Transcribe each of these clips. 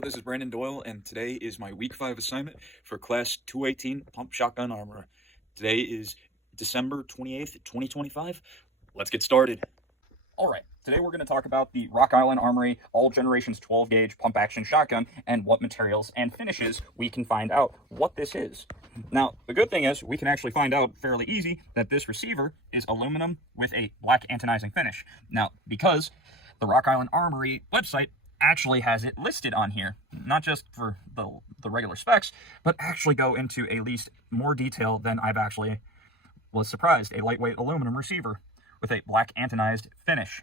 Hello, this is Brandon Doyle, and today is my Week 5 assignment for Class 218 Pump Shotgun Armor. Today is December 28th, 2025. Let's get started. Alright, today we're going to talk about the Rock Island Armory All Generations 12-gauge pump-action shotgun and what materials and finishes we can find out what this is. Now, the good thing is we can actually find out fairly easy that this receiver is aluminum with a black anodizing finish. Now, because the Rock Island Armory website actually has it listed on here, not just for the regular specs, but actually go into at least more detail than I've actually was surprised. A lightweight aluminum receiver with a black anodized finish.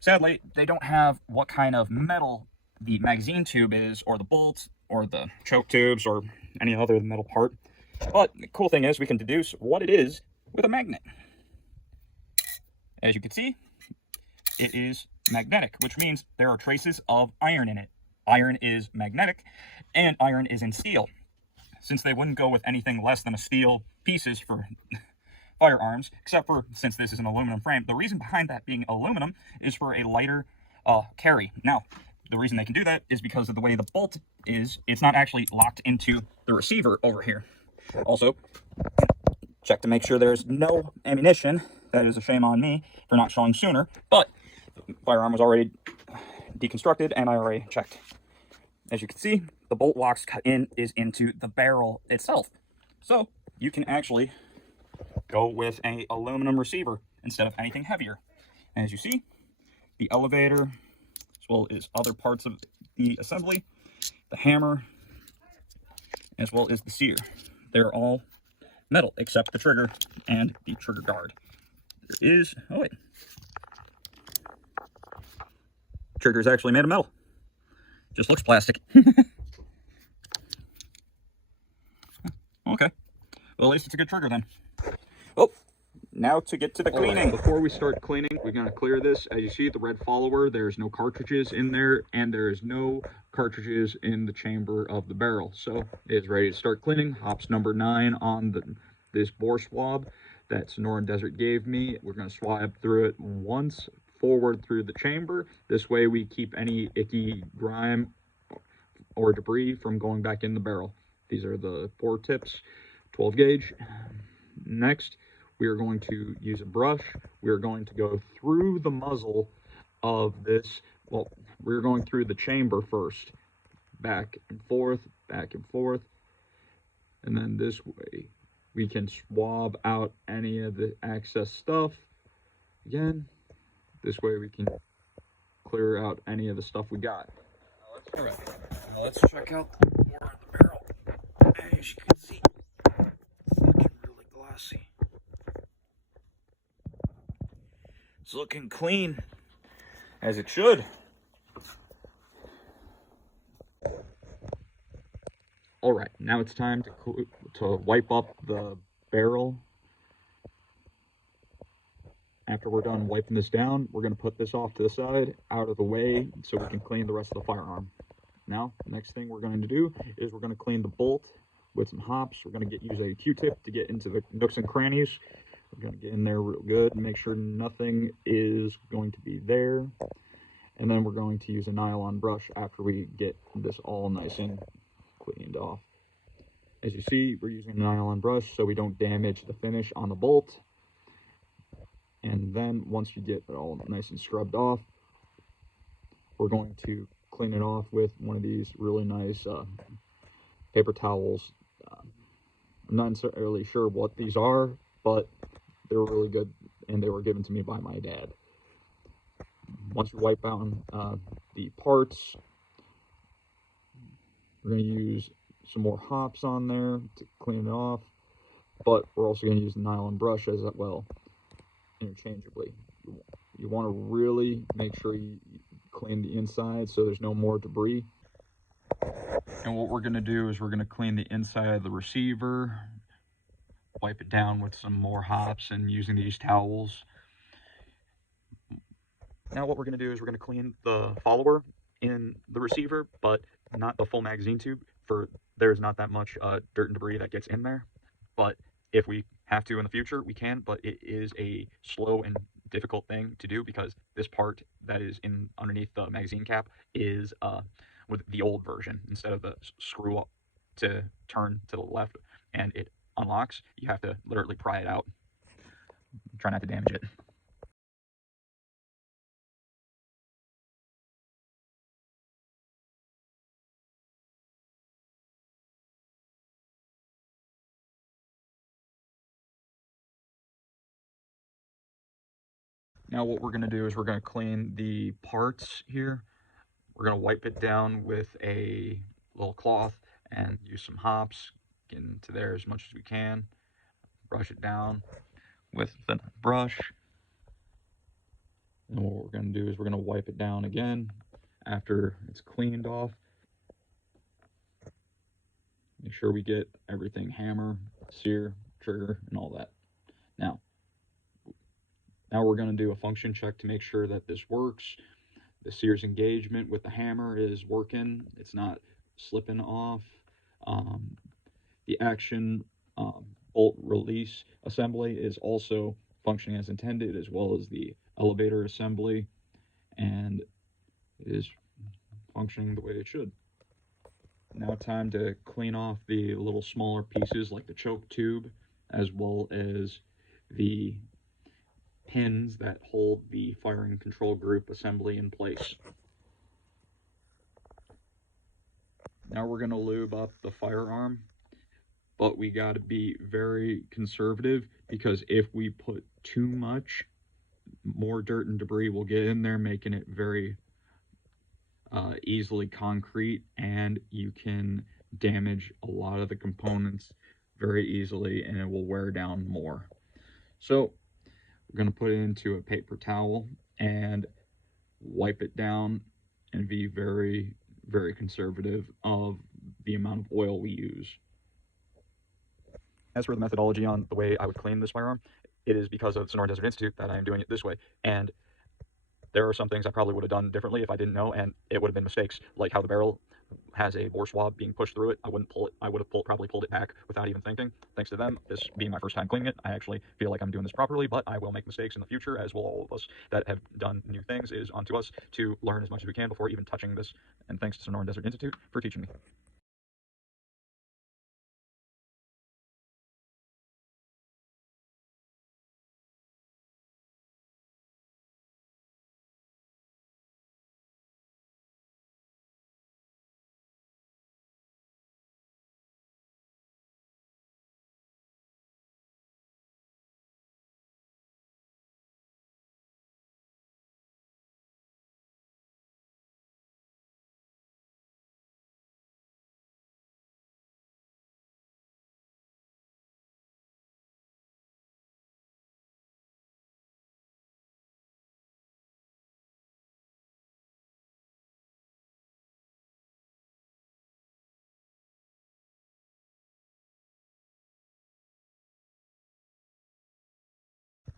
Sadly, they don't have what kind of metal the magazine tube is, or the bolt, or the choke tubes, or any other metal part. But the cool thing is we can deduce what it is with a magnet. As you can see, it is magnetic, which means there are traces of iron in it. Iron is magnetic, and iron is in steel. Since they wouldn't go with anything less than a steel pieces for firearms, except for since this is an aluminum frame. The reason behind that being aluminum is for a lighter carry. Now, the reason they can do that is because of the way the bolt is. It's not actually locked into the receiver over here. Also, check to make sure there's no ammunition. That is a shame on me for not showing sooner, but the firearm was already deconstructed and I already checked. As you can see, the bolt locks cut in is into the barrel itself. So you can actually go with an aluminum receiver instead of anything heavier. And as you see, the elevator, as well as other parts of the assembly, the hammer, as well as the sear, they're all metal except the trigger and the trigger guard. There is, oh wait, trigger is actually made of metal. Just looks plastic. Okay, well at least it's a good trigger then. Oh, now to get to the cleaning. Before we start cleaning, we're going to clear this. As you see, the red follower, there's no cartridges in there, and there's no cartridges in the chamber of the barrel. So it is ready to start cleaning. Hops number 9 on this bore swab that Sonoran Desert gave me. We're going to swab through it once forward through the chamber. This way we keep any icky grime or debris from going back in the barrel. These are the bore tips, 12 gauge. Next, we are going to use a brush. We are going to go through the muzzle of this. Well, we're going through the chamber first. Back and forth, and then this way we can swab out any of the excess stuff. Again, this way we can clear out any of the stuff we got. All right, now let's check out the bore of the barrel. As you can see, it's looking really glossy. It's looking clean, as it should. All right, now it's time to wipe up the barrel. After we're done wiping this down, we're going to put this off to the side, out of the way, so we can clean the rest of the firearm. Now, the next thing we're going to do is we're going to clean the bolt with some hops. We're going to use a Q-tip to get into the nooks and crannies. We're going to get in there real good and make sure nothing is going to be there. And then we're going to use a nylon brush after we get this all nice and cleaned off. As you see, we're using a nylon brush so we don't damage the finish on the bolt. And then once you get it all nice and scrubbed off, we're going to clean it off with one of these really nice paper towels. I'm not entirely sure what these are, but they're really good, and they were given to me by my dad. Once you wipe out the parts, we're going to use some more hops on there to clean it off, but we're also going to use the nylon brush as well, interchangeably. You want to really make sure you clean the inside so there's no more debris. And what we're going to do is we're going to clean the inside of the receiver, wipe it down with some more hops and using these towels. Now what we're going to do is we're going to clean the follower in the receiver, but not the full magazine tube. There's not that much dirt and debris that gets in there, but if we have to in the future, we can, but it is a slow and difficult thing to do because this part that is in underneath the magazine cap is with the old version. Instead of the screw up to turn to the left and it unlocks, you have to literally pry it out. Try not to damage it. Now what we're going to do is we're going to clean the parts here. We're going to wipe it down with a little cloth and use some hops, get into there as much as we can. Brush it down with the brush. And what we're going to do is we're going to wipe it down again after it's cleaned off. Make sure we get everything hammer, sear, trigger, and all that. Now we're going to do a function check to make sure that this works. The sear's engagement with the hammer is working. It's not slipping off. The action bolt release assembly is also functioning as intended, as well as the elevator assembly, and it is functioning the way it should. Now time to clean off the little smaller pieces like the choke tube, as well as the pins that hold the firing control group assembly in place. Now we're going to lube up the firearm, but we got to be very conservative, because if we put too much, more dirt and debris will get in there, making it very easily concrete, and you can damage a lot of the components very easily, and it will wear down more. So we're going to put it into a paper towel and wipe it down and be very, very conservative of the amount of oil we use. As for the methodology on the way I would clean this firearm, it is because of Sonoran Desert Institute that I am doing it this way. And there are some things I probably would have done differently if I didn't know, and it would have been mistakes, like how the barrel has a bore swab being pushed through it. I wouldn't pull it. I would have probably pulled it back without even thinking. Thanks to them, this being my first time cleaning it, I actually feel like I'm doing this properly, but I will make mistakes in the future, as will all of us that have done new things. It is on to us to learn as much as we can before even touching this, and thanks to Sonoran Desert Institute for teaching me.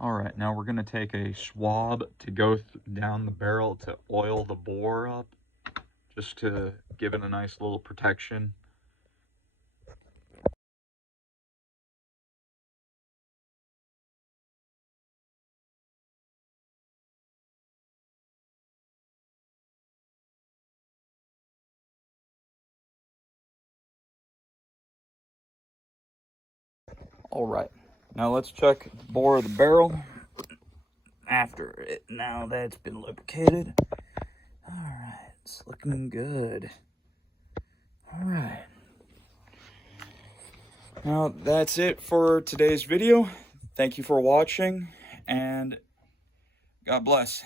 Alright, now we're going to take a swab to go down the barrel to oil the bore up, just to give it a nice little protection. Alright, now let's check the bore of the barrel after it, now that's been lubricated. Alright, it's looking good. Alright. Now that's it for today's video. Thank you for watching, and God bless.